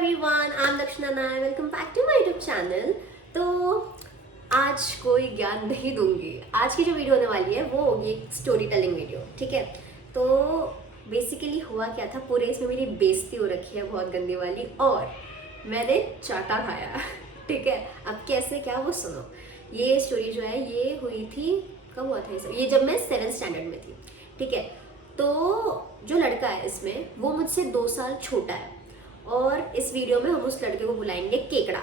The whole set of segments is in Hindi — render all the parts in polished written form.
Everyone, I am Dakshina Nair. Welcome back to my YouTube channel. तो आज कोई ज्ञान नहीं दूंगी। आज की जो वीडियो होने वाली है वो होगी एक स्टोरी टेलिंग वीडियो। ठीक है, तो बेसिकली हुआ क्या था, पूरे इसमें मेरी बेइज्जती हो रखी है बहुत गंदी वाली, और मैंने चाटा खाया। ठीक है, अब कैसे क्या वो सुनो। ये स्टोरी जो है ये हुई थी, कब हुआ था ये सब? ये जब मैं 7th स्टैंडर्ड में थी। ठीक है, तो जो लड़का है इसमें वो मुझसे 2 साल छोटा है, और इस वीडियो में हम उस लड़के को बुलाएंगे केकड़ा।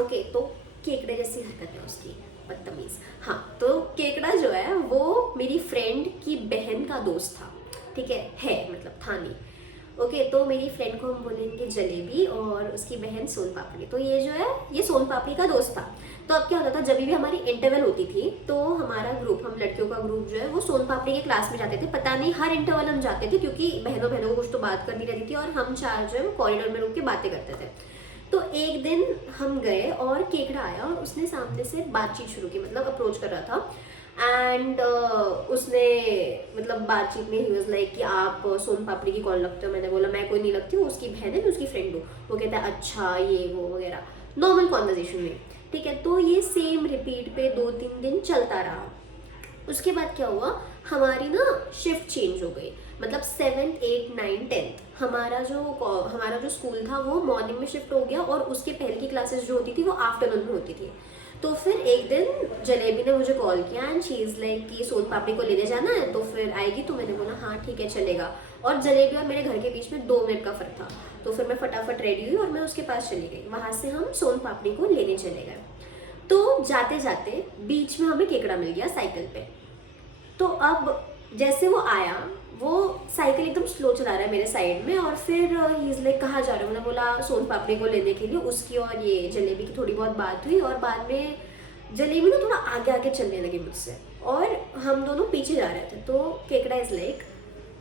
ओके, तो केकड़े जैसी हरकत है उसकी, बदतमीज। हाँ, तो केकड़ा जो है वो मेरी फ्रेंड की बहन का दोस्त था। ठीक है मतलब था नहीं। ओके, तो मेरी फ्रेंड को हम बोलेंगे जलेबी और उसकी बहन सोन पापड़ी। तो ये जो है ये सोन पापड़ी का दोस्त था। तो अब क्या होता था, जब भी हमारी इंटरवल होती थी तो हमारा ग्रुप, हम लड़कियों का ग्रुप जो है वो सोन पापड़ी के क्लास में जाते थे। पता नहीं हर इंटरवल हम जाते थे, क्योंकि बहनों बहनों को कुछ तो बात करनी रहती थी, और हम चार जो है वो कॉरिडोर में रुक के बातें करते थे। तो एक दिन हम गए और केकड़ा आया और उसने सामने से बातचीत शुरू की, मतलब अप्रोच कर रहा था। एंड उसने मतलब बातचीत में ही वाज लाइक कि आप सोन पापड़ी की कौन लगते हो। मैंने बोला मैं कोई नहीं लगती हूँ, उसकी बहन है, मैं उसकी फ्रेंड हूँ। वो कहता है अच्छा ये वो वगैरह, नॉर्मल कॉन्वर्जेशन में। ठीक है, तो ये सेम रिपीट पे 2-3 दिन चलता रहा। उसके बाद क्या हुआ, हमारी ना शिफ्ट चेंज हो गई। मतलब 7th 8th 9th 10th हमारा जो स्कूल था वो मॉर्निंग में शिफ्ट हो गया, और उसके पहले की क्लासेस जो होती थी वो आफ्टरनून में होती थी। तो फिर एक दिन जलेबी ने मुझे कॉल किया एंड शी इज़ लाइक कि सोन पापड़ी को लेने जाना है तो फिर आएगी। तो मैंने बोला हाँ ठीक है चलेगा। और जलेबी और मेरे घर के बीच में 2 मिनट का फ़र्क था। तो फिर मैं फटाफट रेडी हुई और मैं उसके पास चली गई। वहाँ से हम सोन पापड़ी को लेने चले गए। तो जाते जाते बीच में हमें केकड़ा मिल गया साइकिल पे। तो अब जैसे वो आया, वो साइकिल एकदम स्लो चला रहा है मेरे साइड में, और फिर ही इज़ लाइक कहाँ जा रहे हो। मैंने बोला सोन पापड़ी को लेने के लिए। उसकी और ये जलेबी की थोड़ी बहुत बात हुई, और बाद में जलेबी ना थोड़ा आगे आगे चलने लगी मुझसे, और हम दोनों पीछे जा रहे थे। तो केकड़ा इज़ लाइक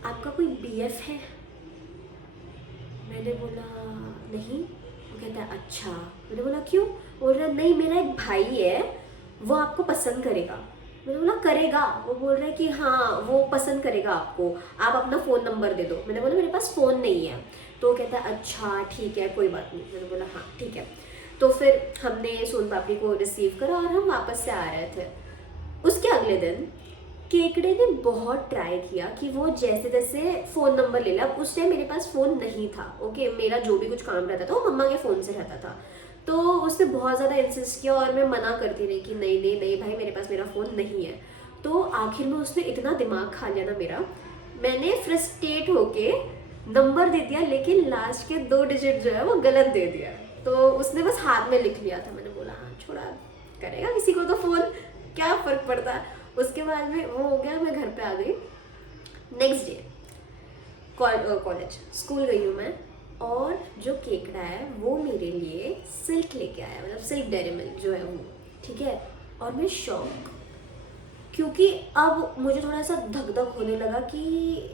आपका कोई बीएफ है? मैंने बोला नहीं। वो कहता है अच्छा। मैंने बोला क्यों? बोल रहा नहीं मेरा एक भाई है, वो आपको पसंद करेगा। मैंने बोला करेगा? वो बोल रहा है कि हाँ वो पसंद करेगा आपको, आप अपना फ़ोन नंबर दे दो। मैंने बोला मेरे पास फ़ोन नहीं है। तो वो कहता है अच्छा ठीक है कोई बात नहीं। मैंने बोला हाँ ठीक है। तो फिर हमने सोन पापड़ी को रिसीव करा और हम वापस से आ रहे थे। उसके अगले दिन केकड़े ने बहुत ट्राई किया कि वो जैसे तैसे फ़ोन नंबर ले ला। उस टाइम मेरे पास फ़ोन नहीं था। ओके, मेरा जो भी कुछ काम रहता था वो मम्मा के फ़ोन से रहता था। तो उसने बहुत ज़्यादा इंसिस्ट किया और मैं मना करती रही कि नहीं नहीं नहीं भाई मेरे पास मेरा फ़ोन नहीं है। तो आखिर में उसने इतना दिमाग खा लिया ना मेरा, मैंने फ्रस्ट्रेट होके नंबर दे दिया, लेकिन लास्ट के 2 डिजिट जो है वो गलत दे दिया। तो उसने बस हाथ में लिख लिया था। मैंने बोला हाँ छोड़ा, करेगा किसी को तो फ़ोन, क्या फ़र्क पड़ता है। उसके बाद में वो हो गया, मैं घर पे आ गई। नेक्स्ट डे कॉलेज स्कूल गई हूँ मैं, और जो केकड़ा है वो मेरे लिए सिल्क लेके आया, मतलब सिल्क डेयरी मिल्क जो है वो। ठीक है, और मैं शॉक, क्योंकि अब मुझे थोड़ा सा धक धक होने लगा कि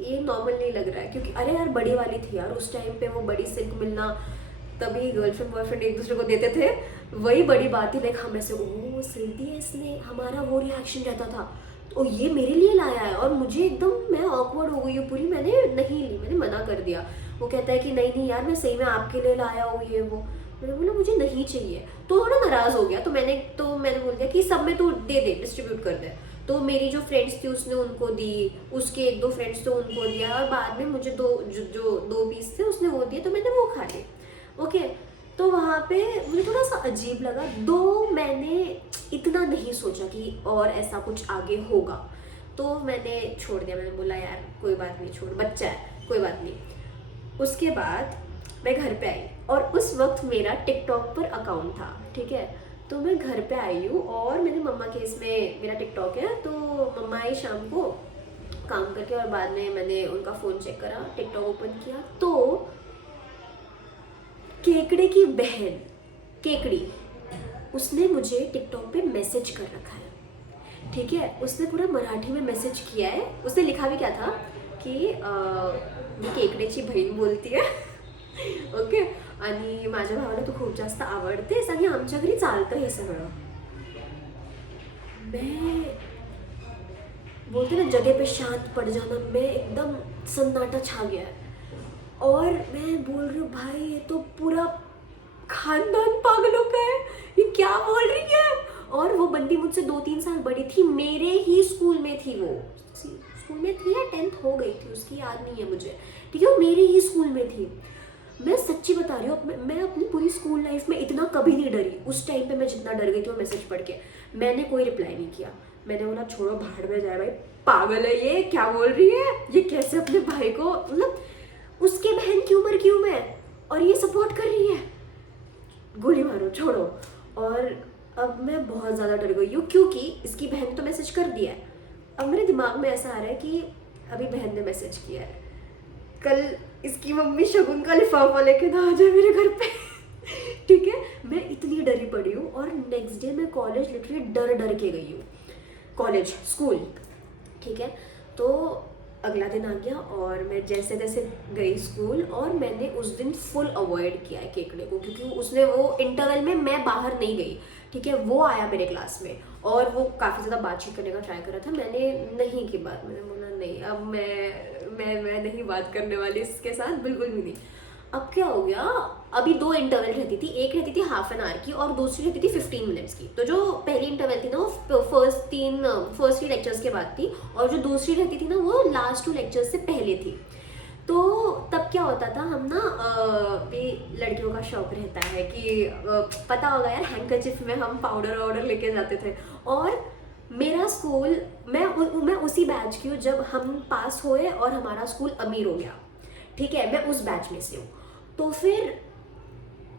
ये नॉर्मल नहीं लग रहा है। क्योंकि अरे यार बड़ी वाली थी यार, उस टाइम पे वो बड़ी सिल्क मिलना, तभी गर्लफ्रेंड बॉयफ्रेंड एक दूसरे को देते थे, वही बड़ी बात थी। लाइक हम ऐसे ओह सिल दी है इसने, हमारा वो रिएक्शन रहता था। तो ये मेरे लिए लाया है, और मुझे एकदम मैं ऑकवर्ड हो गई हूँ पूरी। मैंने नहीं ली, मैंने मना कर दिया। वो कहता है कि नहीं नहीं यार मैं सही में आपके लिए लाया हूँ ये वो। मैंने बोला मुझे नहीं चाहिए। तो थोड़ा नाराज़ हो गया। तो मैंने बोल दिया कि सब में तू दे दे, डिस्ट्रीब्यूट कर दे। तो मेरी जो फ्रेंड्स थी उसने उनको दी, उसके 1-2 फ्रेंड्स थे उनको दिया, और बाद में मुझे जो 2 पीस थे उसने वो दिए, तो मैंने वो खा लिए। ओके, तो वहाँ पे मुझे थोड़ा सा अजीब लगा। मैंने इतना नहीं सोचा कि और ऐसा कुछ आगे होगा, तो मैंने छोड़ दिया। मैंने बोला यार कोई बात नहीं, छोड़, बच्चा है कोई बात नहीं। उसके बाद मैं घर पे आई, और उस वक्त मेरा टिकटॉक पर अकाउंट था। ठीक है, तो मैं घर पे आई हूँ, और मैंने मम्मा के इसमें मेरा टिकटॉक है, तो मम्मा आई शाम को काम करके, और बाद में मैंने उनका फ़ोन चेक करा, टिकटॉक ओपन किया, तो केकड़े की बहन केकड़ी, उसने मुझे टिकटॉक पे मैसेज कर रखा है। ठीक है, उसने पूरा मराठी में मैसेज किया है। उसने लिखा भी क्या था कि मी केकड्याची बहीण बोलतीये। ओके, आणि माझ्या भावाला तू खूप जास्त आवडतेस, आणि आमच्या घरी चालतं हे सगळं। मैं बोलते ना जगह पे शांत पड़ जाना, मैं एकदम सन्नाटा छा गया है। और मैं बोल रही हूँ भाई ये तो पूरा खानदान पागलों का है, ये क्या बोल रही है। और वो बंदी मुझसे 2-3 साल बड़ी थी, मेरे ही स्कूल में थी वो, स्कूल में थी या 10th हो गई थी उसकी, याद नहीं है मुझे, ठीक है, वो मेरे ही स्कूल में थी। मैं सच्ची बता रही हूँ, मैं अपनी पूरी स्कूल लाइफ में इतना कभी नहीं डरी। उस टाइम पे मैं जितना डर गई थी वो मैसेज पढ़ के, मैंने कोई रिप्लाई नहीं किया। मैंने बोला छोड़ो, भाड़ में जाए भाई, पागल है ये, क्या बोल रही है ये, कैसे अपने भाई को, मतलब उसके बहन की उम्र की हूँ मैं और ये सपोर्ट कर रही है, गोली मारो, छोड़ो। और अब मैं बहुत ज़्यादा डर गई हूँ क्योंकि इसकी बहन ने तो मैसेज कर दिया है। अब मेरे दिमाग में ऐसा आ रहा है कि अभी बहन ने मैसेज किया है, कल इसकी मम्मी शगुन का लिफाफा लेके ना आ जाए मेरे घर पे ठीक है, मैं इतनी डरी पड़ी हूँ। और नेक्स्ट डे मैं कॉलेज लिटरली डर डर के गई हूँ, कॉलेज स्कूल, ठीक है। तो अगला दिन आ गया और मैं जैसे तैसे गई स्कूल, और मैंने उस दिन फुल अवॉइड किया है केकड़े को, क्योंकि उसने वो इंटरवल में मैं बाहर नहीं गई, ठीक है, वो आया मेरे क्लास में और वो काफ़ी ज़्यादा बातचीत करने का ट्राई कर रहा था। मैंने नहीं की बात, मैंने बोला नहीं, अब मैं नहीं बात करने वाली इसके साथ, बिल्कुल भी नहीं। अब क्या हो गया, अभी 2 इंटरवल रहती थी, एक रहती थी हाफ एन आवर की और दूसरी रहती थी 15 मिनट्स की। तो जो पहली इंटरवल थी ना वो फर्स्ट 3 लेक्चर्स के बाद थी, और जो दूसरी रहती थी ना वो लास्ट 2 लेक्चर्स से पहले थी। तो तब क्या होता था, हम ना भी लड़कियों का शौक रहता है कि पता होगा यार, हैंकरचिफ में हम पाउडर वाउडर लेके जाते थे। और मेरा स्कूल, मैं उसी बैच की हूँ जब हम पास हुए और हमारा स्कूल अमीर हो गया, ठीक है, मैं उस बैच में से हूँ। तो फिर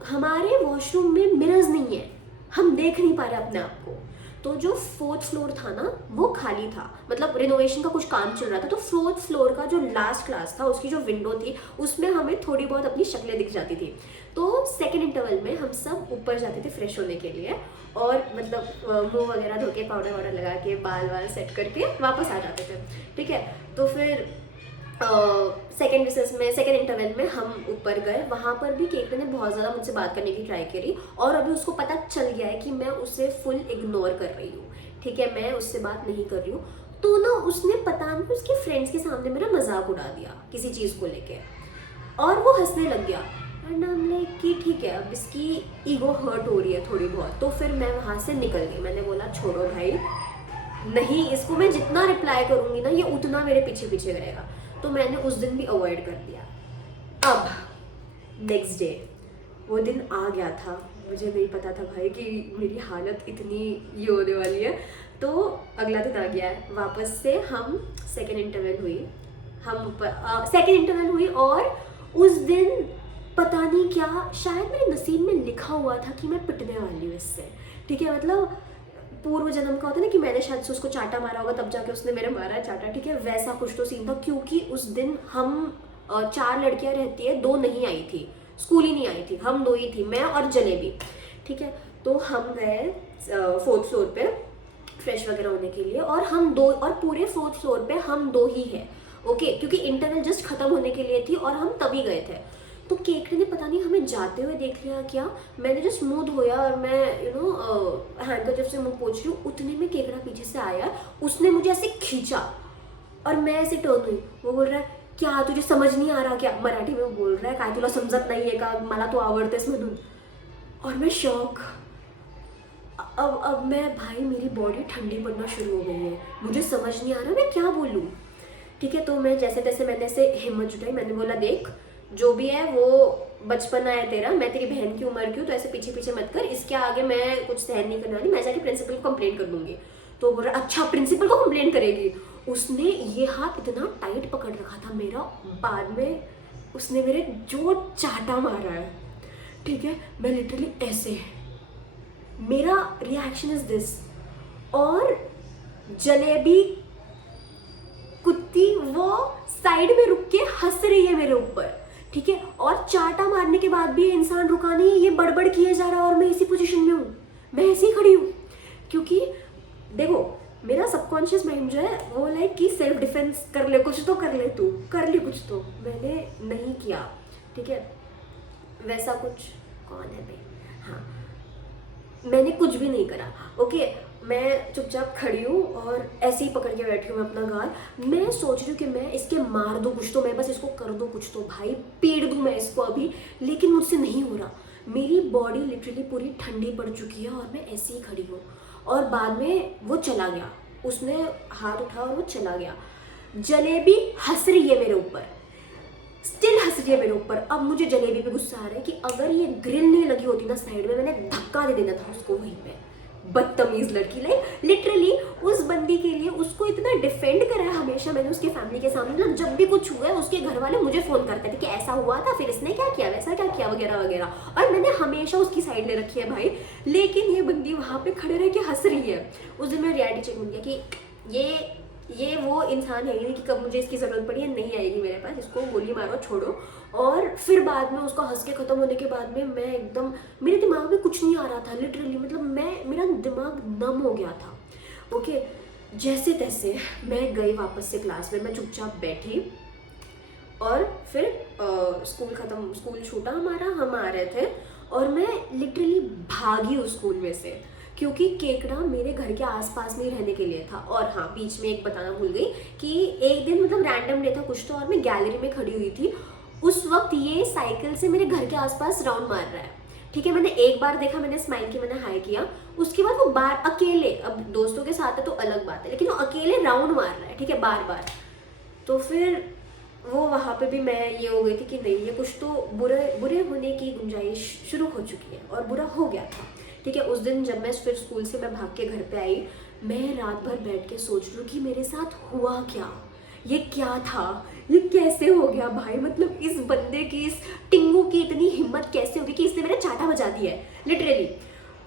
हमारे वॉशरूम में मिरर्स नहीं है, हम देख नहीं पा रहे अपने आप को। तो जो 4th फ्लोर था ना वो खाली था, मतलब रिनोवेशन का कुछ काम चल रहा था। तो 4th फ्लोर का जो लास्ट क्लास था उसकी जो विंडो थी उसमें हमें थोड़ी बहुत अपनी शक्लें दिख जाती थी। तो सेकंड इंटरवल में हम सब ऊपर जाते थे फ्रेश होने के लिए, और मतलब मुंह वगैरह धो के पाउडर वाउडर लगा के बाल वाल सेट करके वापस आ जाते थे, ठीक है। तो फिर सेकेंड इंटरवल में हम ऊपर गए, वहाँ पर भी केकड़े ने बहुत ज़्यादा मुझसे बात करने की ट्राई करी, और अभी उसको पता चल गया है कि मैं उसे फुल इग्नोर कर रही हूँ, ठीक है, मैं उससे बात नहीं कर रही हूँ। तो ना उसने पता नहीं उसके फ्रेंड्स के सामने मेरा मजाक उड़ा दिया किसी चीज़ को लेके, और वो हंसने लग गया। एंड आई एम लाइक कि ठीक है, अब इसकी ईगो हर्ट हो रही है थोड़ी बहुत। तो फिर मैं वहाँ से निकल गई, मैंने बोला छोड़ो भाई, नहीं, इसको मैं जितना रिप्लाई करूँगी ना ये उतना मेरे पीछे पीछे रहेगा। तो मैंने उस दिन भी अवॉइड कर दिया। अब नेक्स्ट डे वो दिन आ गया था, मुझे नहीं पता था भाई कि मेरी हालत इतनी ये होने वाली है। तो अगला दिन आ गया है, वापस से हम सेकेंड इंटरवल हुई, और उस दिन पता नहीं क्या, शायद मेरे नसीब में लिखा हुआ था कि मैं पिटने वाली हूँ इससे, ठीक है, मतलब पूर्व जन्म का होता है ना कि मैंने शायद से उसको चाटा मारा होगा तब जाके उसने मेरे मारा है चाटा, ठीक है, वैसा कुछ तो सीन था। क्योंकि उस दिन हम 4 लड़कियां रहती है, 2 नहीं आई थी, स्कूल ही नहीं आई थी, हम 2 ही थी, मैं और जलेबी, ठीक है। तो हम गए 4th फ्लोर पे फ्रेश वगैरह होने के लिए, और हम 2, और पूरे 4th फ्लोर पे हम 2 ही है, ओके, क्योंकि इंटरवल जस्ट खत्म होने के लिए थी और हम तभी गए थे। तो केकड़े ने पता नहीं हमें जाते हुए देख लिया क्या, मैंने जस्ट मुंह धोया और मैं हैंकरचिफ से मुंह पोंछ रही हूँ, उतने में केकड़ा पीछे से आया, उसने मुझे ऐसे खींचा और मैं ऐसे टर्न हुई। वो बोल रहा है क्या तुझे समझ नहीं आ रहा क्या, मराठी में वो बोल रहा है काय तुला समजत नाहीये का, मला तू आवडतेस म्हणून। और मैं शॉक, अब मैं भाई, मेरी बॉडी ठंडी पड़ना शुरू हो गई है, मुझे समझ नहीं आ रहा मैं क्या बोलूँ, ठीक है। तो मैं जैसे तैसे मैंने ऐसे हिम्मत जुटाई, मैंने बोला देख जो भी है वो बचपना है तेरा, मैं तेरी बहन की उम्र की हूँ, तो ऐसे पीछे पीछे मत कर, इसके आगे मैं कुछ सहन नहीं करने वाली, मैं जाके प्रिंसिपल को कंप्लेंट कर दूंगी। तो बोल रहा अच्छा प्रिंसिपल को कंप्लेंट करेगी। उसने ये हाथ इतना टाइट पकड़ रखा था मेरा, बाद में उसने मेरे जो चाटा मारा है, ठीक है, मैं लिटरली ऐसे, मेरा रिएक्शन इज दिस, और जलेबी कुत्ती वो साइड में रुक के हंस रही है मेरे ऊपर, ठीक है, और चाटा मारने के बाद भी इंसान रुका नहीं, ये बड़बड़ किए जा रहा है और मैं इसी पोजीशन में हूँ, मैं ऐसे ही खड़ी हूँ। क्योंकि देखो मेरा सबकॉन्शियस माइंड जो है वो लाइक कि सेल्फ डिफेंस कर ले, कुछ तो कर ले, तू कर ले कुछ तो, मैंने नहीं किया, ठीक है, वैसा कुछ कौन है भाई, हाँ, मैंने कुछ भी नहीं करा, ओके, मैं चुपचाप खड़ी हूँ और ऐसे ही पकड़ के बैठी हूँ मैं अपना गाल। मैं सोच रही हूँ कि मैं इसके मार दूँ कुछ तो, मैं बस इसको कर दूँ कुछ तो, भाई पीट दूँ मैं इसको अभी, लेकिन मुझसे नहीं हो रहा, मेरी बॉडी लिटरली पूरी ठंडी पड़ चुकी है और मैं ऐसे ही खड़ी हूँ। और बाद में वो चला गया, उसने हाथ उठा और वो चला गया। जलेबी हंस रही है मेरे ऊपर, स्टिल हंस रही है मेरे ऊपर। अब मुझे जलेबी पे गुस्सा आ रहा है कि अगर ये ग्रिल नहीं लगी होती ना साइड में, मैंने धक्का दे देना था उसको वहीं पे। बदतमीज लड़की, लाइक लिटरली उस बंदी के लिए उसको इतना डिफेंड करा है हमेशा मैंने उसके फैमिली के सामने। मतलब जब भी कुछ हुआ है उसके घर वाले मुझे फोन करते थे कि ऐसा हुआ था, फिर इसने क्या किया, वैसा क्या किया, वगैरह वगैरह, और मैंने हमेशा उसकी साइड ले रखी है भाई। लेकिन ये बंदी वहाँ पे खड़े रह के हंस रही है। उस दिन मैं रियलिटी चेक मिल गया कि ये वो इंसान है ही नहीं कि कब मुझे इसकी ज़रूरत पड़ी है नहीं आएगी मेरे पास, इसको गोली मारो छोड़ो। और फिर बाद में उसका हंस के ख़त्म होने के बाद में मैं एकदम, मेरे दिमाग में कुछ नहीं आ रहा था लिटरली, मतलब मेरा दिमाग नम हो गया था। ओके, जैसे तैसे मैं गई वापस से क्लास में, मैं चुपचाप बैठी और फिर स्कूल छूटा हमारा, हम आ रहे थे और मैं लिटरली भागी उस स्कूल में से, क्योंकि केकड़ा मेरे घर के आसपास में ही रहने के लिए था। और हाँ, बीच में एक बताना भूल गई कि एक दिन मतलब रैंडम डे था कुछ तो, और मैं गैलरी में खड़ी हुई थी उस वक्त। ये साइकिल से मेरे घर के आसपास राउंड मार रहा है, ठीक है। मैंने एक बार देखा, मैंने स्माइल की, मैंने हाई किया, उसके बाद वो बार अकेले, अब दोस्तों के साथ है तो अलग बात है, लेकिन वो अकेले राउंड मार रहा है, ठीक है, बार बार। तो फिर वो वहाँ पे भी मैं ये हो गई थी कि नहीं, ये कुछ तो बुरे होने की गुंजाइश शुरू हो चुकी है, और बुरा हो गया था, ठीक है। उस दिन जब मैं फिर स्कूल से मैं भाग के घर पे आई, मैं रात भर बैठ के सोच रही हूँ कि मेरे साथ हुआ क्या, ये क्या था, ये कैसे हो गया भाई। मतलब इस बंदे की, इस टिंगू की इतनी हिम्मत कैसे होगी कि इसने मेरा चाटा बजा दिया है लिटरली।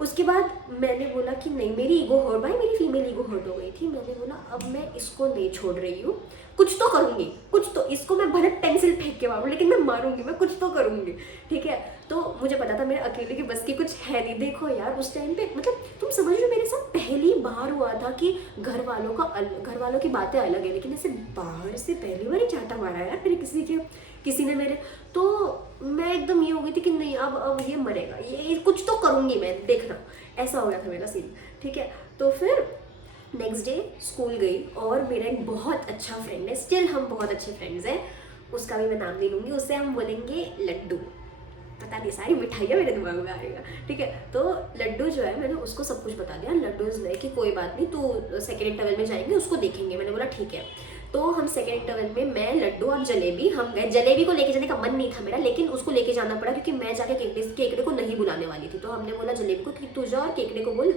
उसके बाद मैंने बोला कि नहीं, मेरी ईगो हर्ट, भाई मेरी फीमेल ईगो हर्ट हो गई थी। मैंने बोला अब मैं इसको नहीं छोड़ रही हूँ, कुछ तो करूँगी, कुछ तो, इसको मैं भले पेंसिल फेंक के मारूँ लेकिन मैं मारूंगी, मैं कुछ तो करूँगी, ठीक है। तो मुझे पता था मेरे अकेले की बस की कुछ है नहीं। देखो यार उस टाइम पे, मतलब तुम समझ रहे हो, मेरे साथ पहली बार हुआ था कि घर वालों की बातें अलग है, लेकिन ऐसे बाहर से पहली बार ही चाटा मारा यार मेरे किसी ने मेरे। तो मैं एकदम ये हो गई थी कि नहीं, अब ये मरेगा, ये कुछ तो करूँगी मैं, देखना। ऐसा हो गया था मेरा सीन, ठीक है। तो फिर नेक्स्ट डे स्कूल गई और मेरा एक बहुत अच्छा फ्रेंड है, स्टिल हम बहुत अच्छे फ्रेंड्स हैं, उसका भी मैं नाम नहीं लूँगी, उससे हम बोलेंगे लड्डू। पता नहीं, सारी मिठाइयाँ मेरे दिमाग में आ रही है, ठीक है। तो लड्डू जो है, मैंने उसको सब कुछ बता दिया। लड्डू इज लाइक कि कोई बात नहीं, तू सेकेंड इंटरवल में जाएंगे, उसको देखेंगे। मैंने बोला ठीक है। तो हम सेकेंड इंटरवल में मैं, लड्डू और जलेबी हम गए। जलेबी को लेके जाने का मन नहीं था मेरा, लेकिन उसको लेके जाना पड़ा क्योंकि मैं जाके केकड़े को नहीं बुलाने वाली थी। तो हमने बोला जलेबी को कि तू जा और केकड़े को बोल,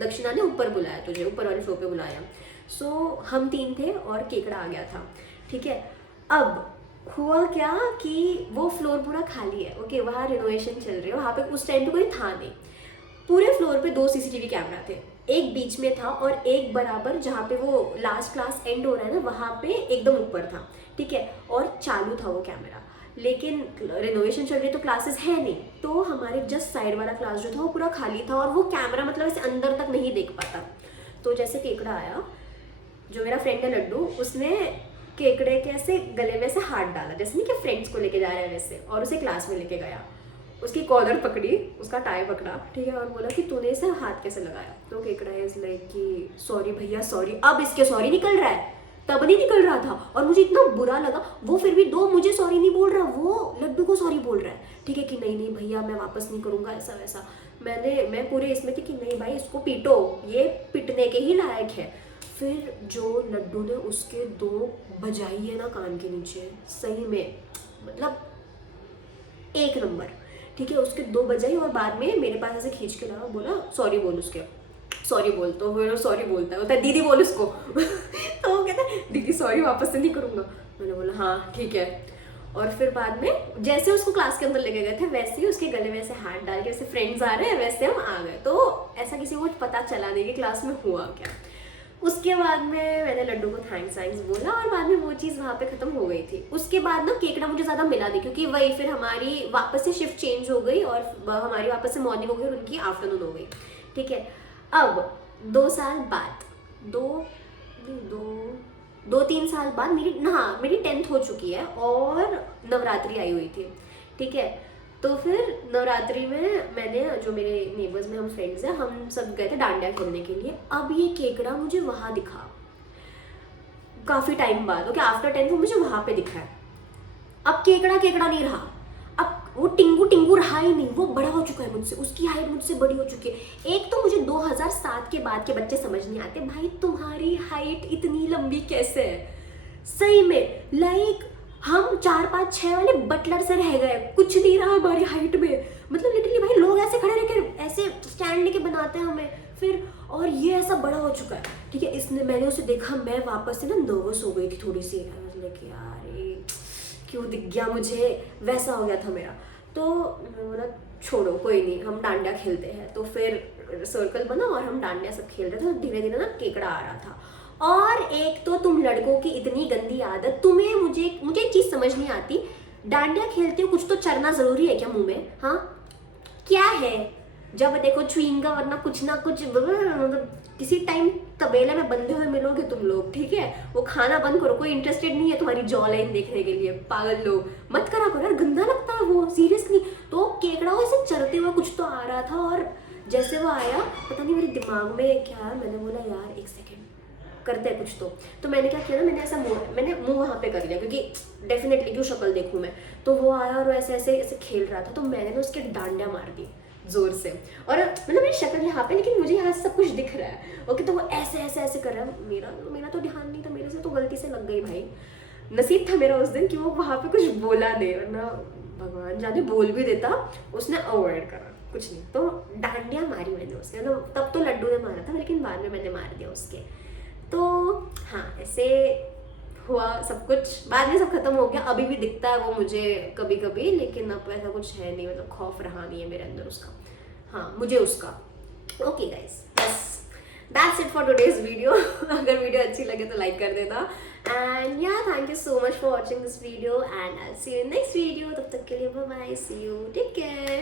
दक्षिणा ने ऊपर बुलाया तुझे, ऊपर वाले फ्लोर पे बुलाया। सो हम 3 थे और केकड़ा आ गया था, ठीक है। अब हुआ क्या कि वो फ्लोर पूरा खाली है, ओके, वहाँ रिनोवेशन चल रही है, वहाँ पे उस टाइम पे कोई था नहीं। पूरे फ्लोर पे 2 सीसीटीवी कैमरा थे, एक बीच में था और एक बराबर जहाँ पे वो लास्ट क्लास एंड हो रहा है ना, वहाँ पे एकदम ऊपर था, ठीक है। और चालू था वो कैमरा, लेकिन रिनोवेशन चल रही तो क्लासेस है नहीं, तो हमारे जस्ट साइड वाला क्लास जो था वो पूरा खाली था और वो कैमरा मतलब ऐसे अंदर तक नहीं देख पाता। तो जैसे केकड़ा आया, जो मेरा फ्रेंड है लड्डू, उसने केकड़े के ऐसे गले में से हाथ डाला, जैसे नहीं कि फ्रेंड्स को लेके जा रहे हैं वैसे, और उसे क्लास में लेके गया, उसकी कॉलर पकड़ी, उसका टाई पकड़ा, ठीक है, और बोला कि तूने इसे हाथ कैसे लगाया। तो केकड़ा इज लाइक कि सॉरी भैया सॉरी। अब इसके सॉरी निकल रहा है, तब नहीं निकल रहा था, और मुझे इतना बुरा लगा। वो फिर भी मुझे सॉरी नहीं बोल रहा, वो लड्डू को सॉरी बोल रहा है, ठीक है, कि नहीं नहीं भैया मैं वापस नहीं करूँगा, ऐसा वैसा। मैं पूरे इसमें थी कि नहीं भाई इसको पीटो, ये पिटने के ही लायक है। फिर जो लड्डू ने उसके 2 बजाई है ना कान के नीचे, सही में मतलब 1 नंबर, ठीक है। उसके 2 बजाई और बाद में मेरे पास ऐसे खींच के लगा, बोला सॉरी बोल, उसके सॉरी बोल। तो वो सॉरी बोलता है, दीदी बोल उसको तो वो कहता है दीदी सॉरी, वापस से नहीं करूँगा। मैंने बोला हाँ ठीक है। और फिर बाद में जैसे उसको क्लास के अंदर लेके गए थे, वैसे ही उसके गले में ऐसे हाथ डाल के, जैसे फ्रेंड्स आ रहे हैं वैसे हम आ गए। तो ऐसा किसी को पता चला नहीं कि क्लास में हुआ क्या। उसके बाद में मैंने लड्डू को थैंक्स बोला और बाद में वो चीज़ वहाँ पे ख़त्म हो गई थी। उसके बाद ना केकड़ा मुझे ज़्यादा मिला नहीं, क्योंकि वही फिर हमारी वापस से शिफ्ट चेंज हो गई और हमारी वापस से मॉर्निंग हो गई और उनकी आफ्टरनून हो गई, ठीक है। अब 2 साल बाद, 2-3 साल बाद मेरी 10th हो चुकी है और नवरात्रि आई हुई थी, ठीक है। तो फिर नवरात्रि में मैंने, जो मेरे नेबर्स में हम फ्रेंड्स हैं, हम सब गए थे डांडिया खेलने के लिए। अब ये केकड़ा मुझे वहाँ दिखा काफ़ी टाइम बाद, ओके, आफ्टर 10th वो मुझे वहाँ पे दिखा है। अब केकड़ा नहीं रहा, अब वो टिंगू टिंगू रहा ही नहीं, वो बड़ा हो चुका है मुझसे, उसकी हाइट मुझसे बड़ी हो चुकी है। एक तो मुझे 2007 के बाद के बच्चे समझ नहीं आते, भाई तुम्हारी हाइट इतनी लंबी कैसे है सही में। लाइक हम 4-5-6 वाले बटलर से रह गए, कुछ नहीं रहा हमारी हाइट में। मतलब लिटरली भाई लोग ऐसे खड़े रह के ऐसे स्टैंड लेके बनाते हैं हमें फिर, और ये ऐसा बड़ा हो चुका है, ठीक है। इसने मैंने उसे देखा, मैं वापस से ना नर्वस हो गई थी थोड़ी सी, लेकिन यार ये क्यों दिख गया मुझे, वैसा हो गया था मेरा। तो मैं बोला छोड़ो कोई नहीं, हम डांडिया खेलते हैं। तो फिर सर्कल बना और हम डांडिया सब खेल रहे थे, तो धीरे धीरे ना केकड़ा आ रहा था। और एक तो तुम लड़कों की इतनी गंदी आदत, तुम्हें मुझे एक चीज़ समझ नहीं आती, डांडिया खेलते हो कुछ तो चरना ज़रूरी है क्या मुंह में, हाँ क्या है, जब देखो च्युइंगा वरना कुछ ना कुछ, मतलब किसी टाइम तबेले में बंधे हुए मिलोगे तुम लोग, ठीक है। वो खाना बंद करो, कोई इंटरेस्टेड नहीं है तुम्हारी जॉ लाइन देखने के लिए, पागल लोग मत करा करो यार, गंदा लगता है वो सीरियसली। तो केकड़ा वो ऐसे चरते हुए कुछ तो आ रहा था, और जैसे वो आया पता नहीं मेरे दिमाग में क्या है, मैंने बोला यार एक सेकेंड करते हैं कुछ तो मैंने क्या किया ना, मैंने मुंह वहाँ पे कर लिया, क्योंकि डेफिनेटली क्यों शक्ल देखूँ मैं। तो वो आया और ऐसे ऐसे ऐसे खेल रहा था, तो मैंने ना उसके डांडिया मार दी जोर से, और मतलब मेरी शक्ल यहाँ पे, लेकिन मुझे यहाँ से सब कुछ दिख रहा है, ओके। तो वो ऐसे ऐसे ऐसे कर रहा है, मेरा तो ध्यान नहीं था, मेरे से तो गलती से लग गई भाई। नसीब था मेरा उस दिन कि वो वहाँ पे कुछ बोला नहीं, वरना भगवान जाने बोल भी देता, उसने अवॉइड करा, कुछ नहीं। तो डांडिया मारी मैंने उसके, मतलब तब तो लड्डू ने मारा था, लेकिन बाद में मैंने मार दिया उसके। तो हाँ ऐसे हुआ सब कुछ, बाद में सब खत्म हो गया। अभी भी दिखता है वो मुझे कभी कभी, लेकिन अब ऐसा कुछ है नहीं, मतलब खौफ रहा नहीं है मेरे अंदर उसका, हाँ मुझे उसका। ओके गाइस, बस that's it for today's video. अगर वीडियो अच्छी लगे तो लाइक कर देना, एंड या thank you so much for watching this video, and I see you in next video. तब तक के लिए bye bye, see you, take care.